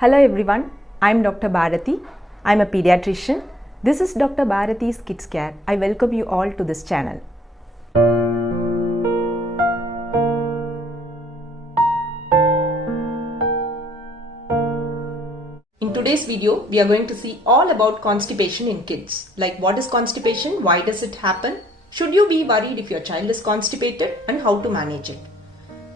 Hello everyone, I am Dr. Bharati. I am a pediatrician. This is Dr. Bharati's Kids Care. I welcome you all to this channel. In today's video, we are going to see all about constipation in kids. Like what is constipation, why does it happen, should you be worried if your child is constipated, and how to manage it.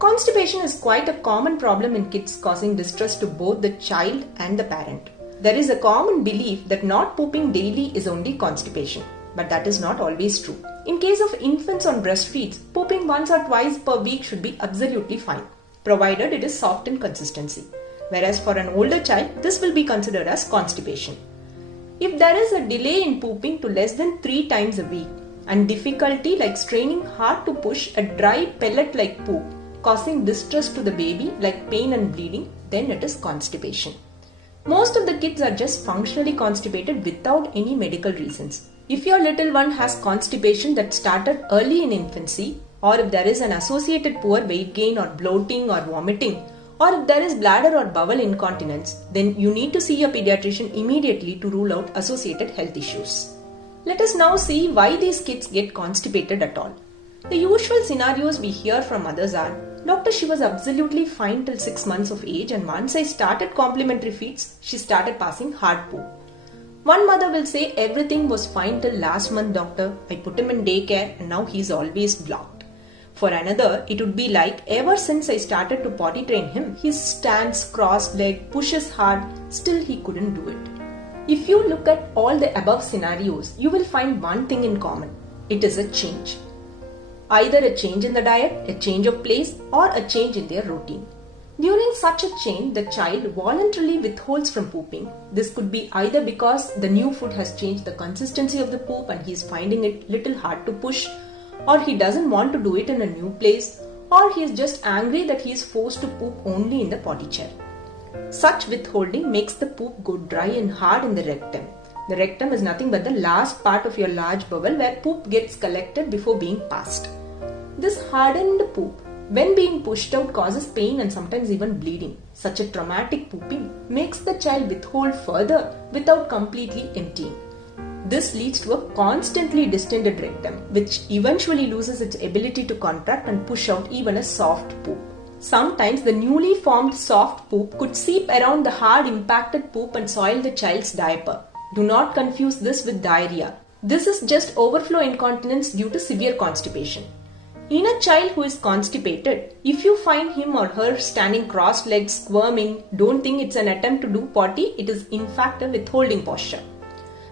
Constipation is quite a common problem in kids, causing distress to both the child and the parent. There is a common belief that not pooping daily is only constipation, but that is not always true. In case of infants on breastfeeds, pooping once or twice per week should be absolutely fine, provided it is soft in consistency. Whereas for an older child, this will be considered as constipation. If there is a delay in pooping to less than 3 times a week, and difficulty like straining hard to push a dry pellet like poop, causing distress to the baby like pain and bleeding, then it is constipation. Most of the kids are just functionally constipated without any medical reasons. If your little one has constipation that started early in infancy, or if there is an associated poor weight gain or bloating or vomiting, or if there is bladder or bowel incontinence, then you need to see your pediatrician immediately to rule out associated health issues. Let us now see why these kids get constipated at all. The usual scenarios we hear from others are, Doctor, she was absolutely fine till 6 months of age, and once I started complementary feeds, she started passing hard poop. One mother will say everything was fine till last month, doctor. I put him in daycare and now he's always blocked. For another, it would be like ever since I started to potty train him, he stands cross-legged, pushes hard, still he couldn't do it. If you look at all the above scenarios, you will find one thing in common. It is a change. Either a change in the diet, a change of place, or a change in their routine. During such a change, the child voluntarily withholds from pooping. This could be either because the new food has changed the consistency of the poop and he is finding it little hard to push, or he doesn't want to do it in a new place, or he is just angry that he is forced to poop only in the potty chair. Such withholding makes the poop go dry and hard in the rectum. The rectum is nothing but the last part of your large bowel where poop gets collected before being passed. This hardened poop, when being pushed out, causes pain and sometimes even bleeding. Such a traumatic pooping makes the child withhold further without completely emptying. This leads to a constantly distended rectum, which eventually loses its ability to contract and push out even a soft poop. Sometimes the newly formed soft poop could seep around the hard impacted poop and soil the child's diaper. Do not confuse this with diarrhea. This is just overflow incontinence due to severe constipation. In a child who is constipated, if you find him or her standing cross-legged squirming, don't think it's an attempt to do potty, it is in fact a withholding posture.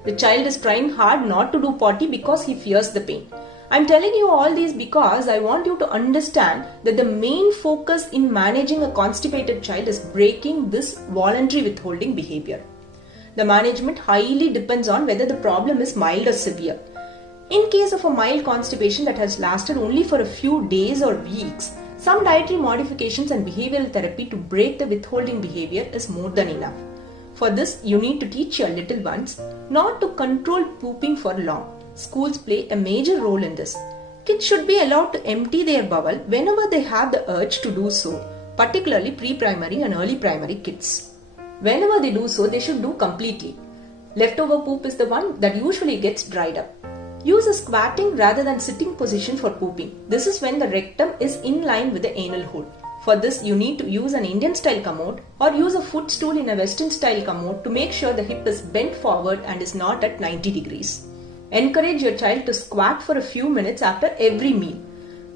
The child is trying hard not to do potty because he fears the pain. I'm telling you all these because I want you to understand that the main focus in managing a constipated child is breaking this voluntary withholding behavior. The management highly depends on whether the problem is mild or severe. In case of a mild constipation that has lasted only for a few days or weeks, some dietary modifications and behavioral therapy to break the withholding behavior is more than enough. For this, you need to teach your little ones not to control pooping for long. Schools play a major role in this. Kids should be allowed to empty their bowel whenever they have the urge to do so, particularly pre-primary and early primary kids. Whenever they do so, they should do completely. Leftover poop is the one that usually gets dried up. Use a squatting rather than sitting position for pooping. This is when the rectum is in line with the anal hole. For this, you need to use an Indian style commode or use a footstool in a Western style commode to make sure the hip is bent forward and is not at 90 degrees. Encourage your child to squat for a few minutes after every meal.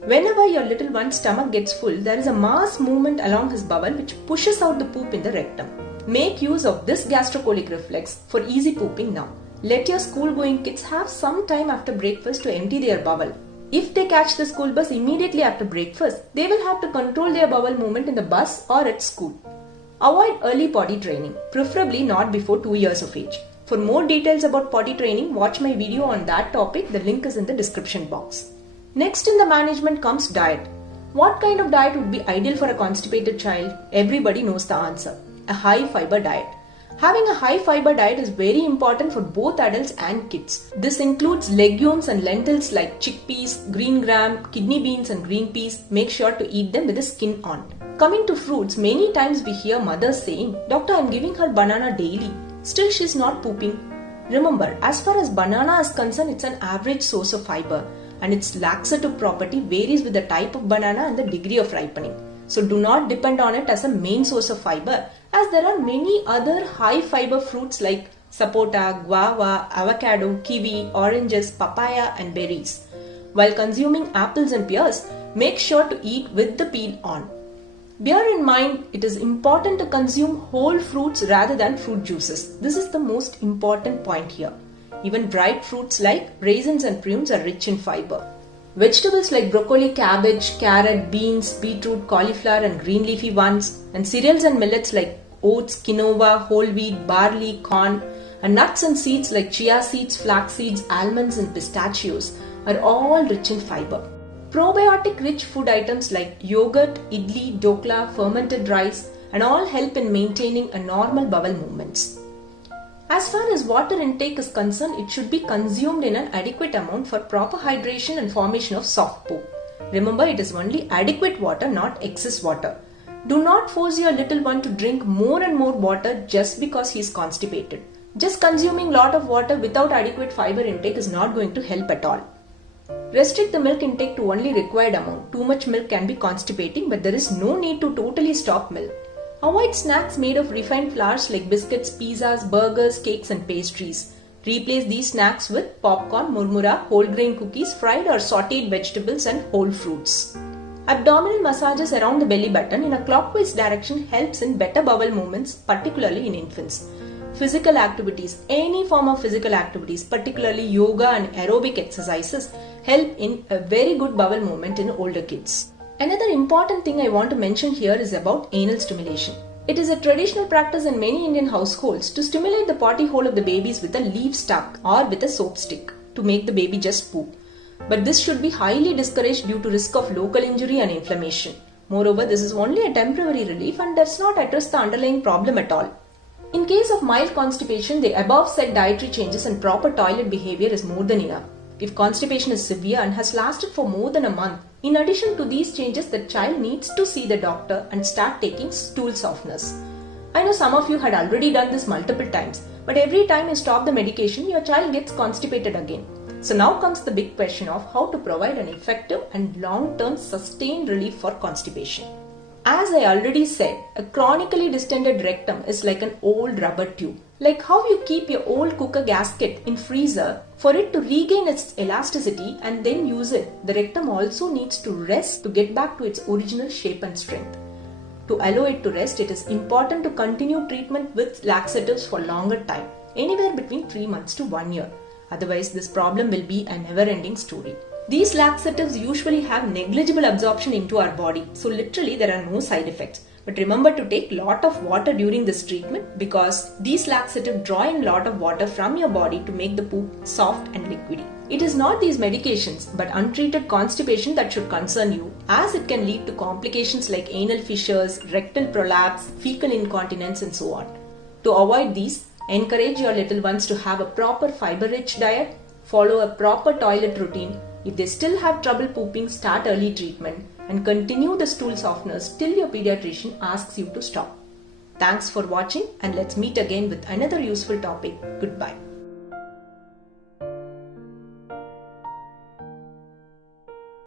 Whenever your little one's stomach gets full, there is a mass movement along his bowel which pushes out the poop in the rectum. Make use of this gastrocolic reflex for easy pooping now. Let your school-going kids have some time after breakfast to empty their bowel. If they catch the school bus immediately after breakfast, they will have to control their bowel movement in the bus or at school. Avoid early potty training, preferably not before 2 years of age. For more details about potty training, watch my video on that topic. The link is in the description box. Next in the management comes diet. What kind of diet would be ideal for a constipated child? Everybody knows the answer. A high fiber diet. Having a high fiber diet is very important for both adults and kids. This includes legumes and lentils like chickpeas, green gram, kidney beans and green peas. Make sure to eat them with the skin on. Coming to fruits, many times we hear mothers saying, "Doctor, I am giving her banana daily. Still she is not pooping." Remember, as far as banana is concerned, it's an average source of fiber and its laxative property varies with the type of banana and the degree of ripening. So do not depend on it as a main source of fiber, as there are many other high fiber fruits like sapota, guava, avocado, kiwi, oranges, papaya and berries. While consuming apples and pears, make sure to eat with the peel on. Bear in mind, it is important to consume whole fruits rather than fruit juices. This is the most important point here. Even dried fruits like raisins and prunes are rich in fiber. Vegetables like broccoli, cabbage, carrot, beans, beetroot, cauliflower and green leafy ones, and cereals and millets like oats, quinoa, whole wheat, barley, corn, and nuts and seeds like chia seeds, flax seeds, almonds and pistachios are all rich in fiber. Probiotic rich food items like yogurt, idli, dokla, fermented rice and all help in maintaining a normal bowel movements. As far as water intake is concerned, it should be consumed in an adequate amount for proper hydration and formation of soft poo. Remember, it is only adequate water, not excess water. Do not force your little one to drink more and more water just because he is constipated. Just consuming lot of water without adequate fiber intake is not going to help at all. Restrict the milk intake to only required amount. Too much milk can be constipating, but there is no need to totally stop milk. Avoid snacks made of refined flours like biscuits, pizzas, burgers, cakes and pastries. Replace these snacks with popcorn, murmura, whole grain cookies, fried or sauteed vegetables and whole fruits. Abdominal massages around the belly button in a clockwise direction helps in better bowel movements, particularly in infants. Physical activities, any form of physical activities, particularly yoga and aerobic exercises, help in a very good bowel movement in older kids. Another important thing I want to mention here is about anal stimulation. It is a traditional practice in many Indian households to stimulate the potty hole of the babies with a leaf stuck or with a soap stick to make the baby just poop. But this should be highly discouraged due to risk of local injury and inflammation. Moreover, this is only a temporary relief and does not address the underlying problem at all. In case of mild constipation, the above said dietary changes and proper toilet behavior is more than enough. If constipation is severe and has lasted for more than a month, in addition to these changes, the child needs to see the doctor and start taking stool softeners. I know some of you had already done this multiple times, but every time you stop the medication, your child gets constipated again. So now comes the big question of how to provide an effective and long-term sustained relief for constipation. As I already said, a chronically distended rectum is like an old rubber tube. Like how you keep your old cooker gasket in freezer for it to regain its elasticity and then use it, the rectum also needs to rest to get back to its original shape and strength. To allow it to rest, it is important to continue treatment with laxatives for longer time, anywhere between 3 months to 1 year. Otherwise, this problem will be a never-ending story. These laxatives usually have negligible absorption into our body, so literally there are no side effects. But remember to take lot of water during this treatment because these laxatives draw in lot of water from your body to make the poop soft and liquidy. It is not these medications but untreated constipation that should concern you, as it can lead to complications like anal fissures, rectal prolapse, fecal incontinence and so on. To avoid these, encourage your little ones to have a proper fiber-rich diet, follow a proper toilet routine. If they still have trouble pooping, start early treatment and continue the stool softeners till your pediatrician asks you to stop. Thanks for watching and let's meet again with another useful topic. Goodbye.